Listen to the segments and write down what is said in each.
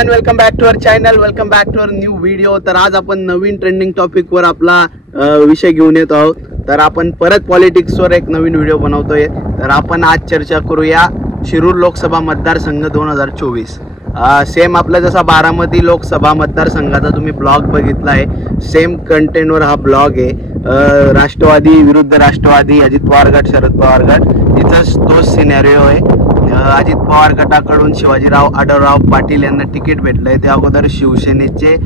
Everyone, welcome back to our channel, welcome back to our new video. तर आज आपण नवीन trending topic वर आपला विषय घेऊन येत आहोत। तर आपण परत पॉलिटिक्स वर एक नवीन व्हिडिओ बनवतोय। तर आपण आज चर्चा करूया शिरूर लोकसभा मतदारसंघ 2024। सेम आपला जसा बारामती लोकसभा मतदारसंघाचा तुम्ही ब्लॉग बघितला आहे, सेम कंटेंट वर हा ब्लॉग आहे। राष्ट्रवादी विरुद्ध राष्ट्रवादी, अजित पवार गट शरद पवार गट, इथंच तोच सिनेरिओ आहे। अजित पवार गटाकडून शिवाजीराव आढळराव पाटील यांना तिकीट भेटलंय। त्या अगोदर शिवसेनेचे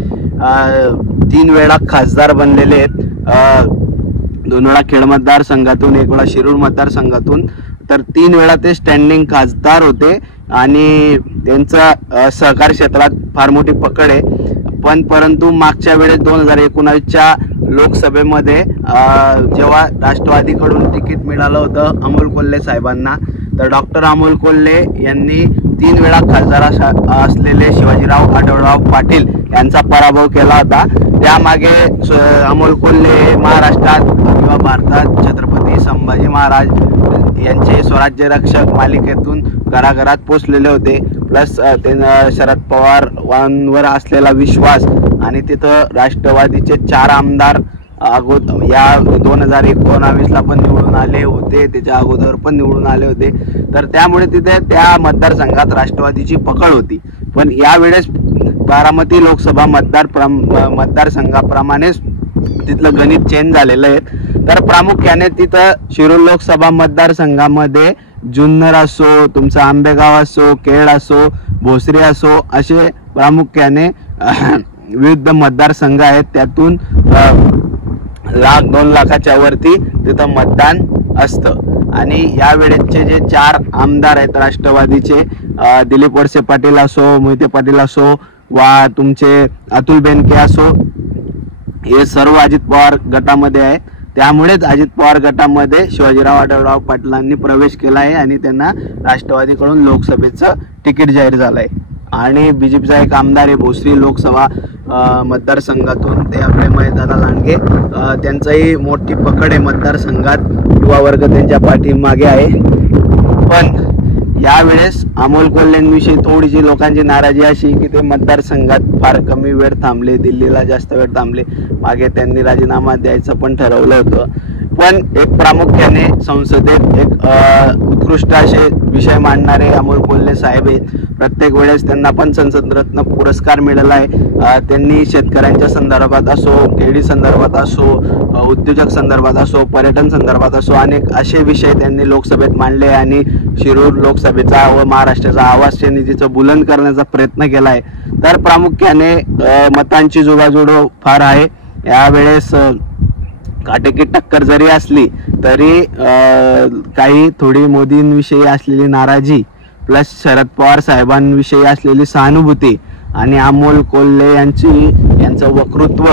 3 वेळा खासदार बनलेले आहेत, 2 वेळा खेड मतदारसंघातून, 1 वेळा शिरूर मतदारसंघातून। तर 3 वेळा ते स्टँडिंग खासदार होते आणि त्यांचा सहकार क्षेत्रात फार मोठी पकड आहे। परंतु मागच्या वेळेस 2019च्या लोकसभेमध्ये जेव्हा राष्ट्रवादीकडून तिकीट मिळालं होतं अमोल कोल्हे साहेबांना, तर डॉक्टर अमोल कोल्हे यांनी 3 वेळा खासदार असलेले शिवाजीराव आढळराव पाटील यांचा पराभव केला होता। त्यामागे अमोल कोल्हे महाराष्ट्रात किंवा भारतात छत्रपती संभाजी महाराज यांचे स्वराज्य रक्षक मालिकेतून घराघरात पोचलेले होते। प्लस शरद पवारांवर असलेला विश्वास आणि तिथं राष्ट्रवादीचे 4 आमदार या 2019ला पण निवडून आले होते, त्याच्या अगोदर पण निवडून आले होते। तर त्यामुळे तिथे त्या मतदारसंघात राष्ट्रवादीची पकड होती। पण यावेळेस बारामती लोकसभा मतदारसंघाप्रमाणेच तिथलं गणित चेंज झालेलं आहे। तर प्रामुख्याने तिथं शिरूर लोकसभा मतदारसंघामध्ये जुन्नर असो, तुमचा आंबेगाव असो, केड असो, भोसरी असो, असे प्रामुख्याने विविध मतदारसंघ आहेत। त्यातून 1-2 लाखाच्या वरती तिथं मतदान असतं। आणि यावेळेचे जे 4 आमदार आहेत राष्ट्रवादीचे, दिलीप वळसे पाटील असो, मोहिते पाटील असो, वा तुमचे अतुल बेनके असो, हे सर्व अजित पवार गटामध्ये आहे। त्यामुळेच अजित पवार गटामध्ये शिवाजीराव आढळराव पाटलांनी प्रवेश केला आहे आणि त्यांना राष्ट्रवादीकडून लोकसभेचं तिकीट जाहीर झालंय। आणि बीजेपीचा एक आमदार आहे भोसरी लोकसभा मतदारसंघातून, ते आपले महेशदादा लांडगे, त्यांचाही मोठी पकड आहे मतदारसंघात, युवा वर्ग त्यांच्या पाठीमागे आहे। पण यावेळेस अमोल कोल्हेंविषयी थोडीशी लोकांची नाराजी अशी की ते मतदारसंघात फार कमी वेळ थांबले, दिल्लीला जास्त वेळ थांबले। मागे त्यांनी राजीनामा द्यायचं पण ठरवलं होतं। पण एक प्रामुख्याने संसदेत एक उत्कृष्ट असे विषय मांडणारे अमोल कोल्हे साहेब आहेत। प्रत्येक वेळेस त्यांना पण संसद रत्न पुरस्कार मिळाला आहे। त्यांनी शेतकऱ्यांच्या संदर्भात असो, केडी संदर्भात असो, उद्योजक संदर्भात असो, पर्यटन संदर्भात असो, अनेक असे विषय त्यांनी लोकसभेत मांडले आणि शिरूर लोकसभेचा व महाराष्ट्राचा आवाज निधीचं बुलंद करण्याचा प्रयत्न केला आहे। तर प्रामुख्याने मतांची जुळवाजुळव फार आहे यावेळेस। काटेकी टक्कर जरी असली तरी काही थोडी मोदींविषयी असलेली नाराजी, प्लस शरद पवार साहेबांविषयी असलेली सहानुभूती आणि अमोल कोल्हे यांचं वक्तृत्व,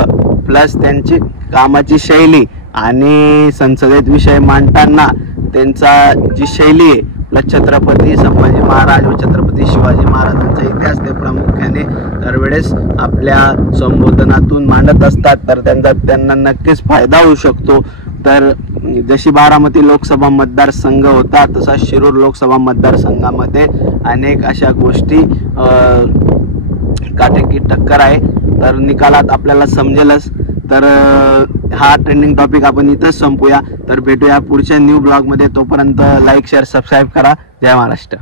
प्लस त्यांची कामाची शैली आणि संसदेत विषय मांडताना त्यांचा जी शैली आहे, प्लस छत्रपती संभाजी महाराज व छत्रपती शिवाजी महाराजांचा इतिहास ते प्रामुख्याने दरवेळेस आपल्या संबोधनातून मांडत असतात। तर त्यांना नक्कीच फायदा होऊ शकतो। तर जशी बारामती लोकसभा मतदारसंघ होता, तसा शिरूर लोकसभा मतदारसंघामध्ये अनेक अशा गोष्टी काटेकी टक्कर आहे। तर निकालात आपल्याला समजेलच। तर हा ट्रेंडिंग टॉपिक आपण इथंच संपूया। तर भेटूया पुढच्या न्यू ब्लॉगमध्ये। तोपर्यंत लाईक, शेअर, सबस्क्राईब करा। जय महाराष्ट्र।